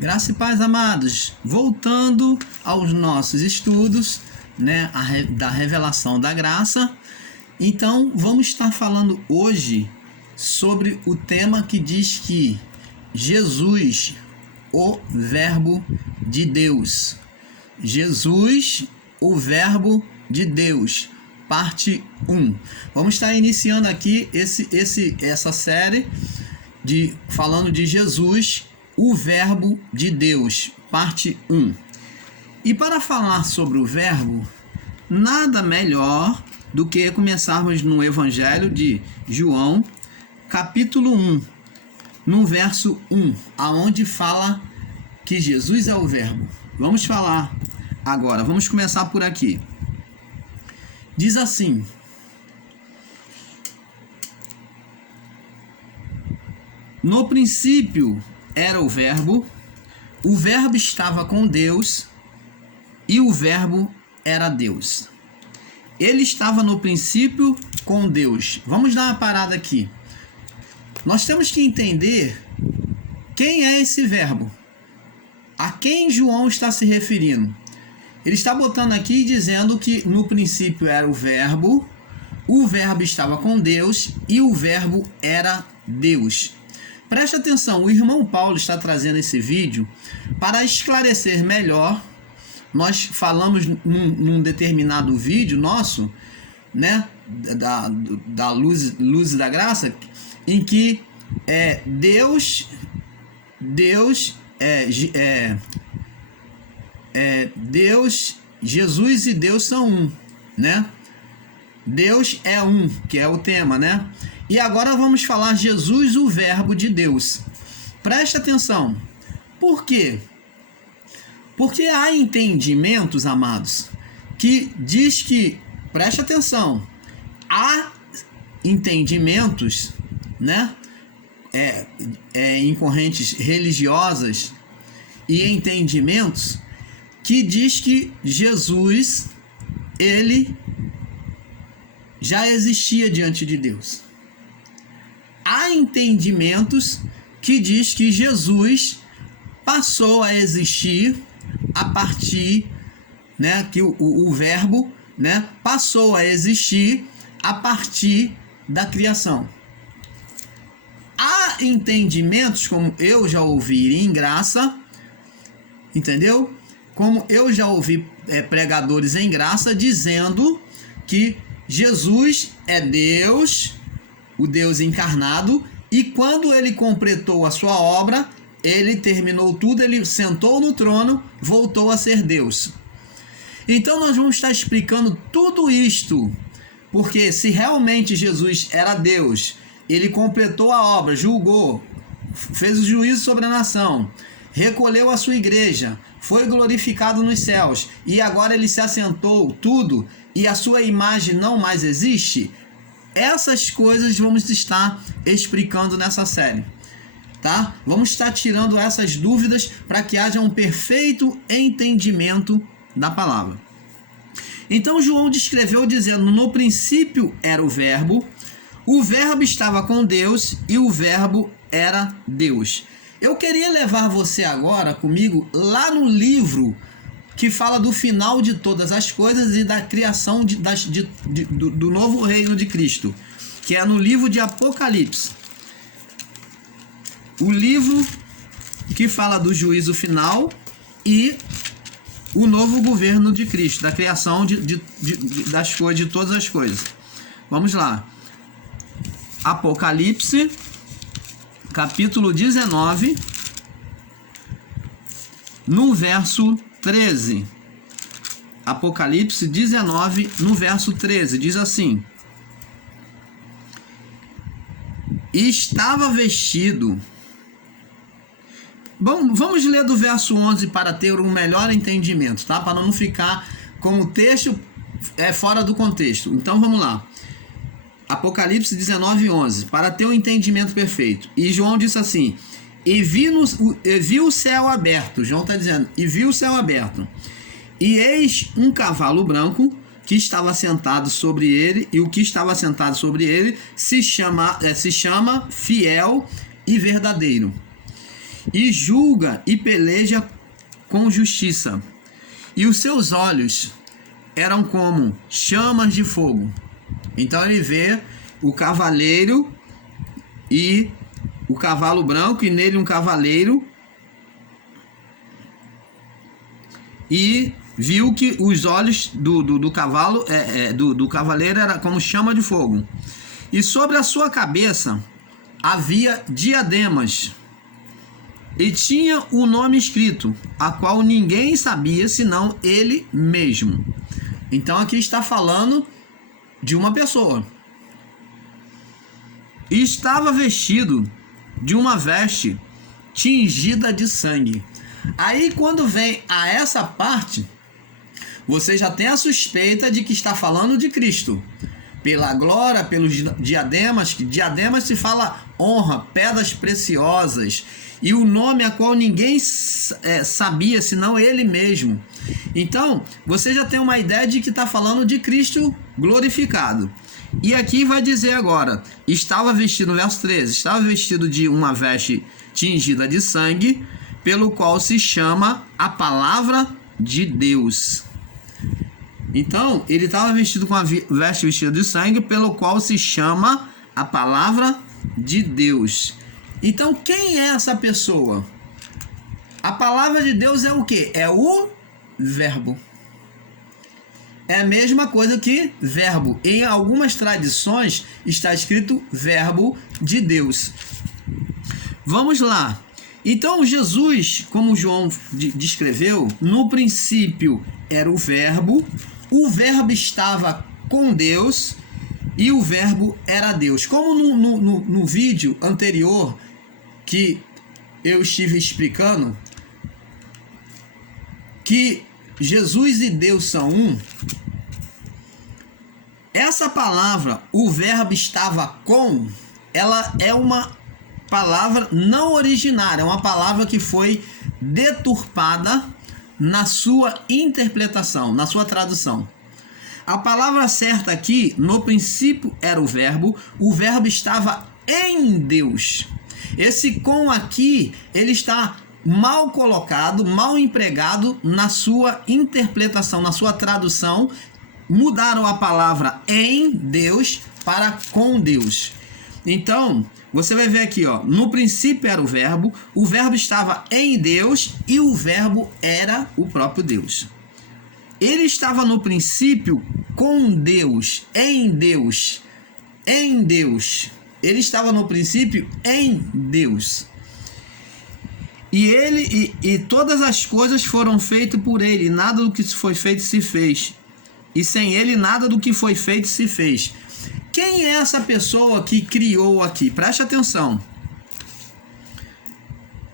Graça e paz, amados. Voltando aos nossos estudos, né, da revelação da graça. Então, vamos estar falando hoje sobre o tema que diz que Jesus, o Verbo de Deus. Jesus, o Verbo de Deus, parte 1. Vamos estar iniciando aqui essa série falando de Jesus, o Verbo de Deus, parte 1. E para falar sobre o Verbo, nada melhor do que começarmos no Evangelho de João, capítulo 1, no verso 1, aonde fala que Jesus é o Verbo. Vamos falar agora, vamos começar por aqui. Diz assim: no princípio era o Verbo estava com Deus e o Verbo era Deus. Ele estava no princípio com Deus. Vamos dar uma parada aqui. Nós temos que entender quem é esse Verbo. A quem João está se referindo? Ele está botando aqui dizendo que no princípio era o Verbo estava com Deus e o Verbo era Deus. Preste atenção, o irmão Paulo está trazendo esse vídeo para esclarecer melhor. Nós falamos num determinado vídeo nosso, né, da luz da graça, em que Deus, Jesus e Deus são um, né? Deus é um, que é o tema, né? E agora vamos falar Jesus, o Verbo de Deus. Preste atenção. Por quê? Porque há entendimentos, amados, que diz que, preste atenção, há entendimentos, né? Em correntes religiosas e entendimentos que diz que Jesus, ele já existia diante de Deus. Há entendimentos que diz que Jesus passou a existir a partir, né, que o Verbo, né, passou a existir a partir da criação. Há entendimentos, como eu já ouvi em graça, entendeu? Como eu já ouvi pregadores em graça dizendo que Jesus é Deus, o Deus encarnado, e quando ele completou a sua obra, ele terminou tudo, ele sentou no trono, voltou a ser Deus. Então nós vamos estar explicando tudo isto, porque se realmente Jesus era Deus, ele completou a obra, julgou, fez o juízo sobre a nação, recolheu a sua igreja, foi glorificado nos céus, e agora ele se assentou tudo, e a sua imagem não mais existe. Essas coisas vamos estar explicando nessa série, tá? Vamos estar tirando essas dúvidas para que haja um perfeito entendimento da palavra. Então João descreveu dizendo: no princípio era o Verbo estava com Deus e o Verbo era Deus. Eu queria levar você agora comigo lá no livro que fala do final de todas as coisas e da criação do novo reino de Cristo, que é no livro de Apocalipse. O livro que fala do juízo final e o novo governo de Cristo, da criação das coisas, de todas as coisas. Vamos lá. Apocalipse, capítulo 19, no verso 13. Apocalipse 19, no verso 13, diz assim: estava vestido. Bom, vamos ler do verso 11 para ter um melhor entendimento, tá? Para não ficar como o texto fora do contexto. Então vamos lá. Apocalipse 19, 11, para ter um entendimento perfeito. E João disse assim: e vi o céu aberto. João está dizendo: e vi o céu aberto. E eis um cavalo branco que estava sentado sobre ele, e o que estava sentado sobre ele se chama Fiel e Verdadeiro. e julga e peleja com justiça. E os seus olhos eram como chamas de fogo. Então ele vê o cavaleiro e o cavalo branco, e nele um cavaleiro, e viu que os olhos do cavalo, do cavaleiro era como chama de fogo. E sobre a sua cabeça havia diademas, e tinha o nome escrito, a qual ninguém sabia senão ele mesmo. Então aqui está falando de uma pessoa. E estava vestido de uma veste tingida de sangue. Aí quando vem a essa parte, você já tem a suspeita de que está falando de Cristo. Pela glória, pelos diademas, que diademas se fala honra, pedras preciosas, e o nome a qual ninguém sabia, senão ele mesmo. Então, você já tem uma ideia de que está falando de Cristo glorificado. E aqui vai dizer agora, estava vestido, no verso 13, estava vestido de uma veste tingida de sangue, pelo qual se chama a palavra de Deus. Então, ele estava vestido com a veste vestida de sangue, pelo qual se chama a palavra de Deus. Então, quem é essa pessoa? A palavra de Deus é o quê? É o verbo. É a mesma coisa que verbo. Em algumas tradições está escrito verbo de Deus. Vamos lá. Então, Jesus, como João descreveu, no princípio era o verbo estava com Deus e o verbo era Deus. Como no vídeo anterior que eu estive explicando que Jesus e Deus são um, essa palavra, o verbo estava com, ela é uma palavra não originária, é uma palavra que foi deturpada na sua interpretação, na sua tradução. A palavra certa aqui, no princípio era o verbo estava em Deus. Esse com aqui, ele está mal colocado, mal empregado na sua interpretação, na sua tradução. Mudaram a palavra em Deus para com Deus. Então, você vai ver aqui, ó, no princípio era o verbo estava em Deus e o verbo era o próprio Deus. Ele estava no princípio com Deus, em Deus, em Deus. Ele estava no princípio em Deus. E todas as coisas foram feitas por ele, nada do que foi feito se fez. E sem ele nada do que foi feito se fez. Quem é essa pessoa que criou aqui? Preste atenção.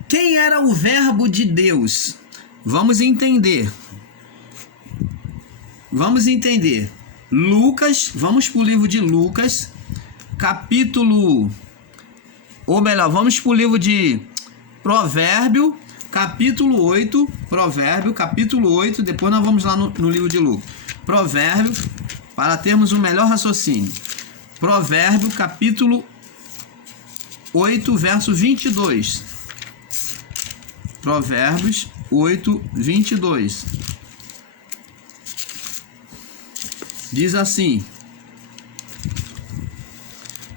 Quem era o verbo de Deus? Vamos entender. Lucas, vamos para o livro de Lucas, vamos para o livro de Provérbio, capítulo 8, depois nós vamos lá no livro de Lucas. Provérbio, para termos um melhor raciocínio. Provérbio, capítulo 8, verso 22. Provérbios 8, 22. Diz assim,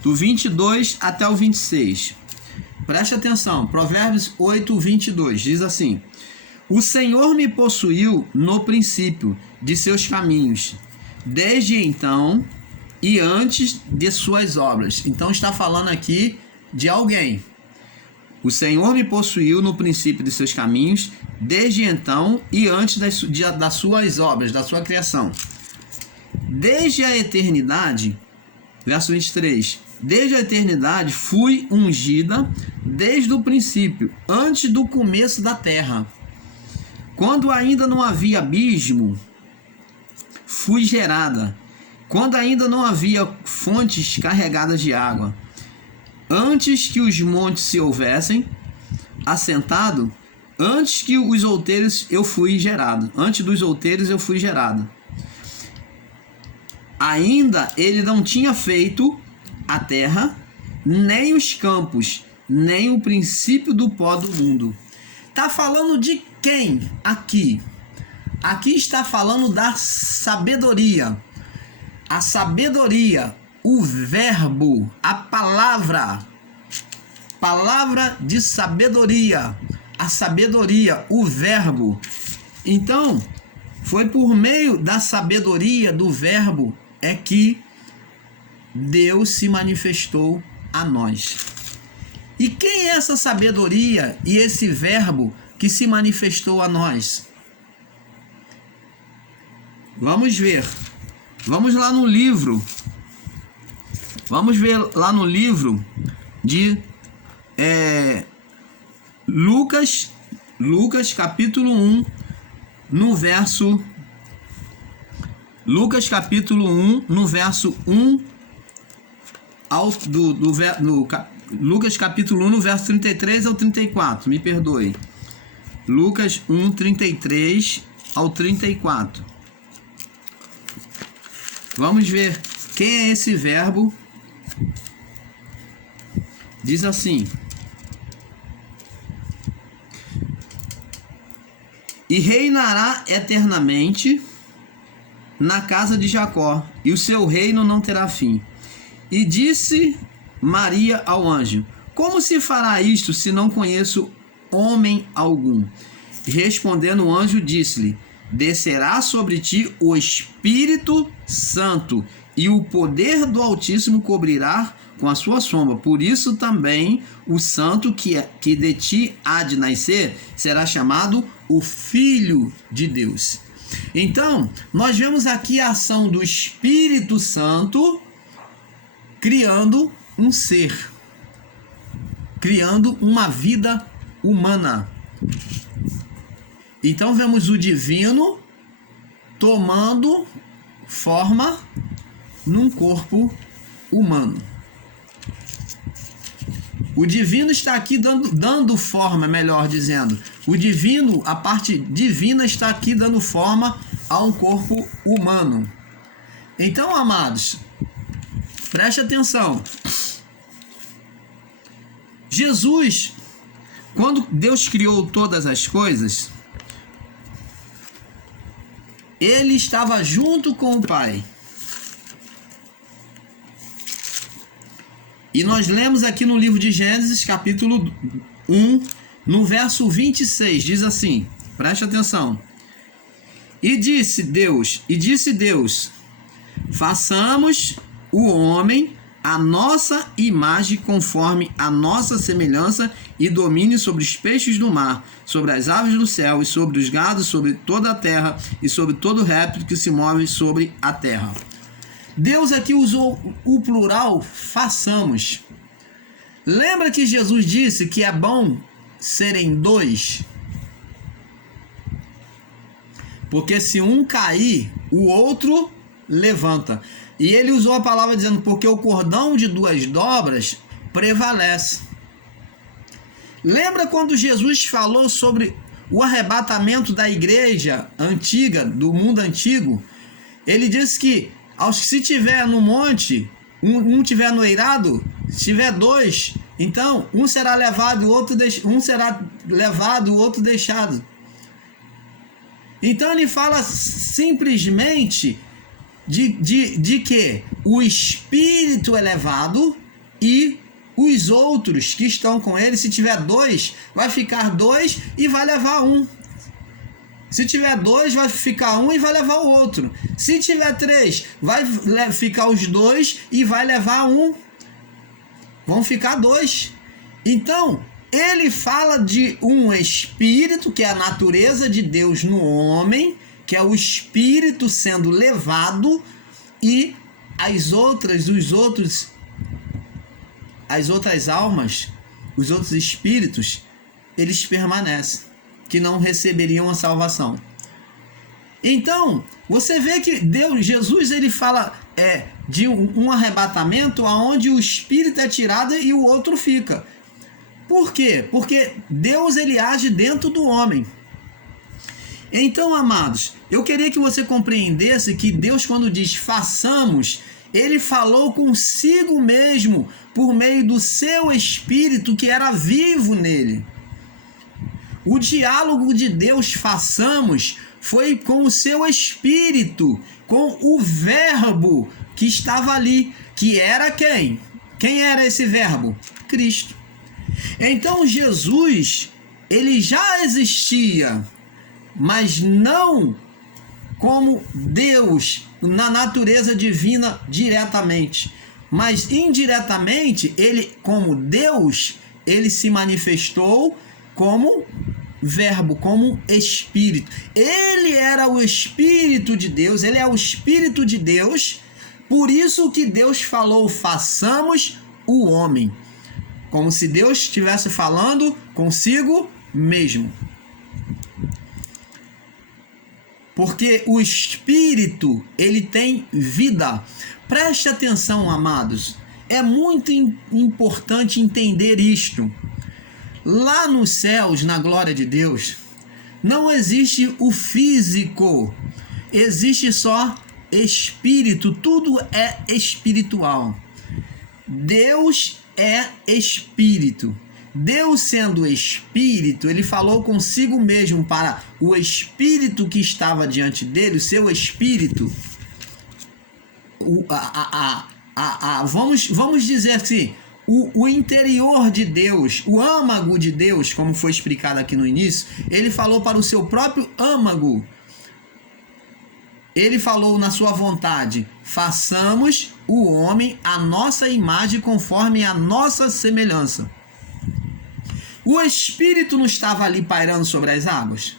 do 22 até o 26. Preste atenção, Provérbios 8, 22. Diz assim: o Senhor me possuiu no princípio de seus caminhos, desde então e antes de suas obras. Então está falando aqui de alguém. O Senhor me possuiu no princípio de seus caminhos, desde então e antes das suas obras, da sua criação. Desde a eternidade, verso 23, desde a eternidade fui ungida, desde o princípio, antes do começo da terra. Quando ainda não havia abismo, fui gerada. Quando ainda não havia fontes carregadas de água. Antes que os montes se houvessem assentado, antes que os outeiros eu fui gerado. Antes dos outeiros eu fui gerado. Ainda ele não tinha feito a terra, nem os campos, nem o princípio do pó do mundo. Está falando de quem aqui? Aqui está falando da sabedoria. A sabedoria, o verbo, a palavra de sabedoria, a sabedoria, o verbo. Então, foi por meio da sabedoria do verbo é que Deus se manifestou a nós. E quem é essa sabedoria e esse verbo que se manifestou a nós? Vamos ver. Vamos lá no livro. Vamos ver lá no livro de Lucas capítulo 1, no verso Lucas capítulo 1, no verso 1 Lucas capítulo 1, no verso 33 ao 34, me perdoe. Lucas 1, 33 ao 34. Vamos ver quem é esse verbo. Diz assim: e reinará eternamente na casa de Jacó, e o seu reino não terá fim. E disse Maria ao anjo: como se fará isto, se não conheço homem algum? Respondendo o anjo, disse-lhe: descerá sobre ti o Espírito Santo, e o poder do Altíssimo cobrirá com a sua sombra. Por isso também o santo que de ti há de nascer será chamado o Filho de Deus. Então, nós vemos aqui a ação do Espírito Santo criando um ser, criando uma vida humana. Então vemos o divino tomando forma num corpo humano. O divino está aqui dando forma, melhor dizendo. O divino, a parte divina está aqui dando forma a um corpo humano. Então, amados, preste atenção. Jesus, quando Deus criou todas as coisas, ele estava junto com o Pai. E nós lemos aqui no livro de Gênesis, capítulo 1, no verso 26, diz assim, preste atenção. E disse Deus, façamos o homem a nossa imagem, conforme a nossa semelhança, e domine sobre os peixes do mar, sobre as aves do céu, e sobre os gados, sobre toda a terra, e sobre todo réptil que se move sobre a terra. Deus aqui usou o plural façamos. Lembra que Jesus disse que é bom serem dois? Porque se um cair, o outro levanta. E ele usou a palavra dizendo, porque o cordão de duas dobras prevalece. Lembra quando Jesus falou sobre o arrebatamento da igreja antiga, do mundo antigo? Ele disse que se tiver no monte, um tiver no eirado, se tiver dois, então um será levado, o outro deixado. Então ele fala simplesmente de que o espírito é levado e os outros que estão com ele, se tiver dois, vai ficar dois e vai levar um. Se tiver dois, vai ficar um e vai levar o outro. Se tiver três, vai ficar os dois e vai levar um. Vão ficar dois. Então, ele fala de um espírito, que é a natureza de Deus no homem, que é o espírito sendo levado, e as outras almas, os outros espíritos, eles permanecem, que não receberiam a salvação. Então, você vê que Jesus, ele fala de um arrebatamento onde o espírito é tirado e o outro fica. Por quê? Porque Deus, ele age dentro do homem. Então, amados, eu queria que você compreendesse que Deus, quando diz façamos, ele falou consigo mesmo por meio do seu Espírito que era vivo nele. O diálogo de Deus façamos foi com o seu Espírito, com o Verbo que estava ali, que era quem? Quem era esse Verbo? Cristo. Então Jesus, ele já existia, mas não como Deus na natureza divina diretamente, mas indiretamente ele, como Deus, ele se manifestou como Verbo, como Espírito. Ele era o Espírito de Deus, ele é o Espírito de Deus, por isso que Deus falou, façamos o homem, como se Deus estivesse falando consigo mesmo. Porque o Espírito, ele tem vida. Preste atenção, amados. É muito importante entender isto. Lá nos céus, na glória de Deus, não existe o físico. Existe só Espírito. Tudo é espiritual. Deus é Espírito. Deus sendo Espírito, ele falou consigo mesmo para o Espírito que estava diante dele, o seu Espírito. Vamos dizer assim, o interior de Deus, o âmago de Deus, como foi explicado aqui no início, ele falou para o seu próprio âmago. Ele falou na sua vontade, façamos o homem à nossa imagem conforme a nossa semelhança. O Espírito não estava ali pairando sobre as águas?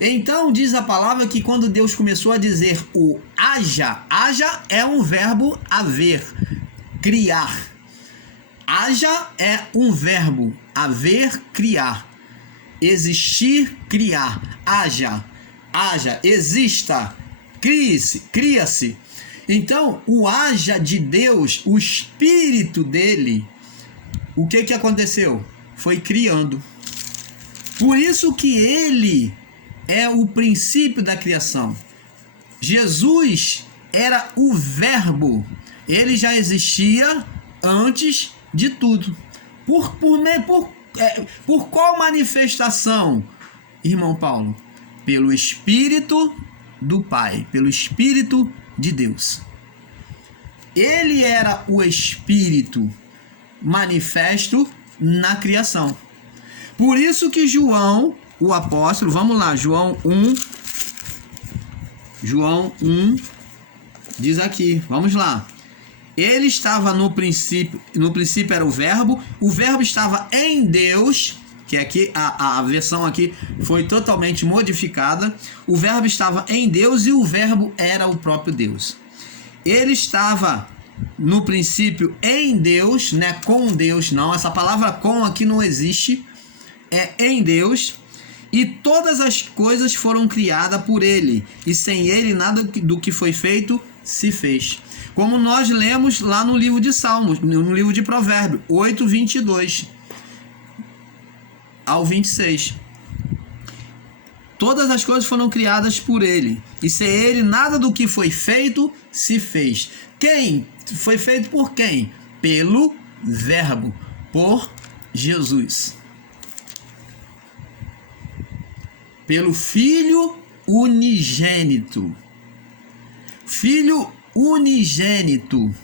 Então diz a palavra que quando Deus começou a dizer o haja, haja é um verbo haver, criar. Haja é um verbo, haver, criar. Existir, criar. Haja, haja, exista, crie-se, cria-se. Então, o haja de Deus, o Espírito dele, o que aconteceu? Foi criando. Por isso que ele é o princípio da criação. Jesus era o Verbo. Ele já existia antes de tudo. Por qual manifestação, irmão Paulo? Pelo Espírito do Pai, pelo Espírito de Deus. Ele era o Espírito manifesto na criação. Por isso que João, o apóstolo, vamos lá, João 1 diz aqui, vamos lá. Ele estava no princípio era o Verbo estava em Deus, que aqui a versão aqui foi totalmente modificada. O Verbo estava em Deus e o Verbo era o próprio Deus. Ele estava no princípio em Deus, né? Com Deus, não. Essa palavra com aqui não existe. É em Deus. E todas as coisas foram criadas por ele. E sem ele nada do que foi feito se fez. Como nós lemos lá no livro de Salmos, no livro de Provérbios, 8, 22 ao 26. Todas as coisas foram criadas por ele. E sem ele nada do que foi feito se fez. Quem? Foi feito por quem? Pelo Verbo, por Jesus. Pelo Filho unigênito. Filho unigênito.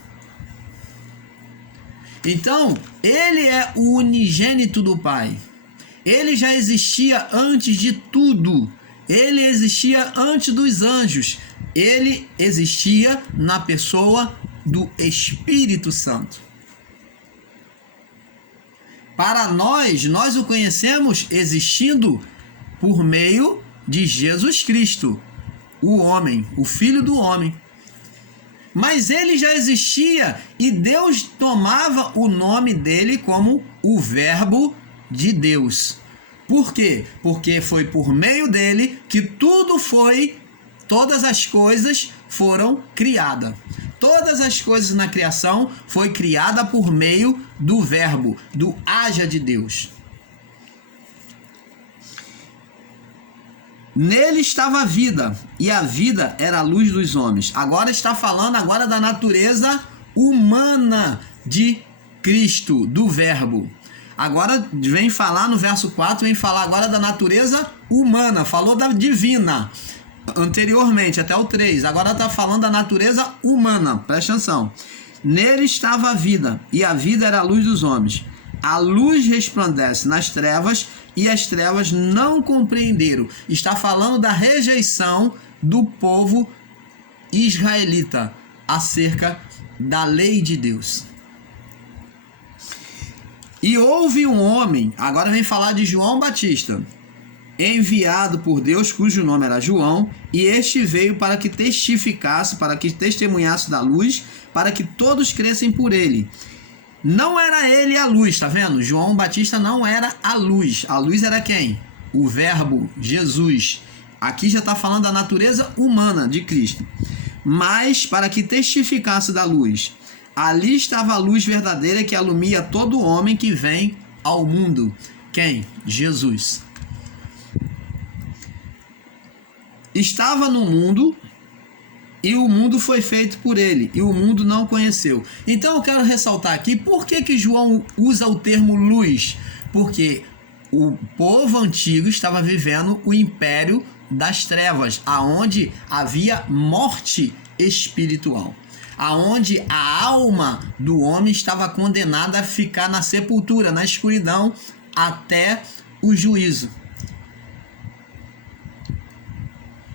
Então, ele é o unigênito do Pai. Ele já existia antes de tudo. Ele existia antes dos anjos. Ele existia na pessoa do Espírito Santo. Para nós o conhecemos existindo por meio de Jesus Cristo, o homem, o Filho do homem. Mas ele já existia e Deus tomava o nome dele como o Verbo de Deus. Por quê? Porque foi por meio dele que todas as coisas foram criadas. Todas as coisas na criação foi criada por meio do Verbo, do haja de Deus. Nele estava a vida, e a vida era a luz dos homens. Agora está falando agora da natureza humana de Cristo, do Verbo. Agora vem falar no verso 4, vem falar agora da natureza humana. Falou da divina anteriormente, até o 3. Agora está falando da natureza humana. Presta atenção. Nele estava a vida, e a vida era a luz dos homens. A luz resplandece nas trevas, e as trevas não compreenderam. Está falando da rejeição do povo israelita acerca da lei de Deus. E houve um homem, agora vem falar de João Batista, enviado por Deus, cujo nome era João, e este veio para que testificasse, para que testemunhasse da luz, para que todos crescem por ele. Não era ele a luz, tá vendo? João Batista não era a luz. A luz era quem? O Verbo, Jesus. Aqui já está falando da natureza humana de Cristo. Mas para que testificasse da luz. Ali estava a luz verdadeira que alumia todo homem que vem ao mundo. Quem? Jesus. Estava no mundo, e o mundo foi feito por ele, e o mundo não o conheceu. Então eu quero ressaltar aqui, por que João usa o termo luz? Porque o povo antigo estava vivendo o império das trevas, aonde havia morte espiritual, aonde a alma do homem estava condenada a ficar na sepultura, na escuridão, até o juízo.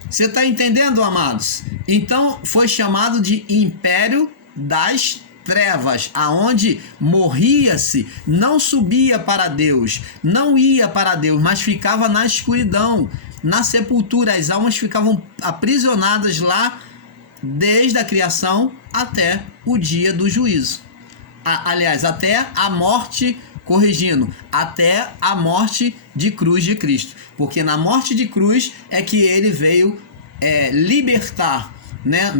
Você está entendendo, amados? Então foi chamado de Império das Trevas, aonde morria-se, não subia para Deus, não ia para Deus, mas ficava na escuridão, na sepultura. As almas ficavam aprisionadas lá desde a criação até o dia do juízo. Aliás, até a morte, corrigindo, até a morte de cruz de Cristo. Porque na morte de cruz é que ele veio libertar, né?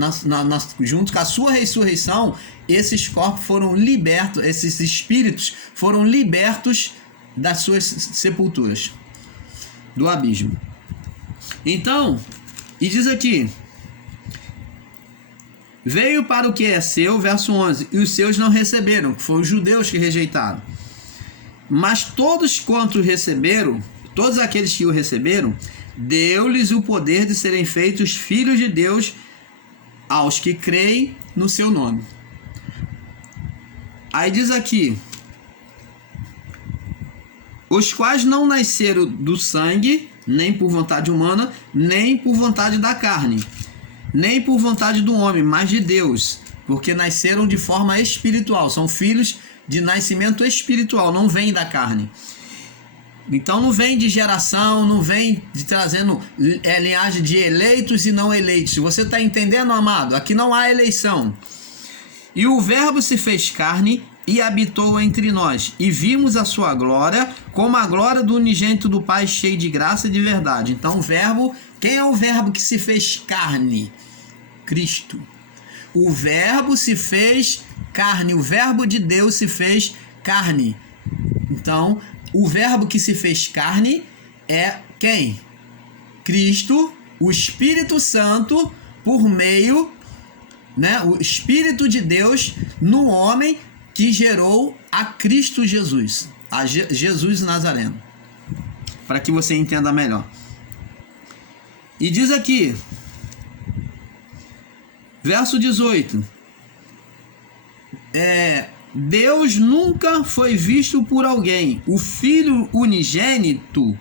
Junto com a sua ressurreição, esses corpos foram libertos, esses espíritos foram libertos das suas sepulturas, do abismo. Então, e diz aqui, veio para o que é seu, verso 11, e os seus não receberam, que foram os judeus que rejeitaram. Mas todos quantos receberam, todos aqueles que o receberam, deu-lhes o poder de serem feitos filhos de Deus aos que creem no seu nome. Aí diz aqui, os quais não nasceram do sangue, nem por vontade humana, nem por vontade da carne, nem por vontade do homem, mas de Deus, porque nasceram de forma espiritual, são filhos de nascimento espiritual, não vem da carne. Então não vem de geração, não vem de trazendo linhagem de eleitos e não eleitos. Você está entendendo, amado? Aqui não há eleição. E o Verbo se fez carne e habitou entre nós, e vimos a sua glória, como a glória do unigênito do Pai, cheio de graça e de verdade. Então o Verbo, quem é o Verbo que se fez carne? Cristo. O Verbo se fez carne, o Verbo de Deus se fez carne. Então, o Verbo que se fez carne é quem? Cristo, o Espírito Santo, por meio, né, o Espírito de Deus no homem que gerou a Cristo Jesus, a Jesus Nazareno, para que você entenda melhor. E diz aqui, verso 18, Deus nunca foi visto por alguém, o Filho unigênito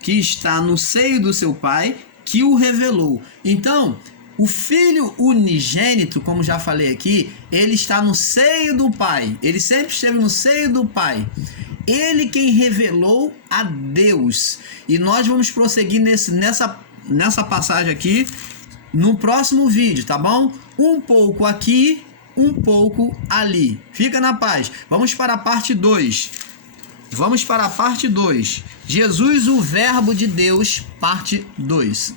que está no seio do seu Pai, que o revelou. Então, o Filho unigênito, como já falei aqui, ele está no seio do Pai, ele sempre esteve no seio do Pai. Ele quem revelou a Deus. E nós vamos prosseguir nessa passagem aqui no próximo vídeo, tá bom? Um pouco aqui, um pouco ali. Fica na paz. Vamos para a parte 2. Vamos para a parte 2. Jesus, o Verbo de Deus, parte 2.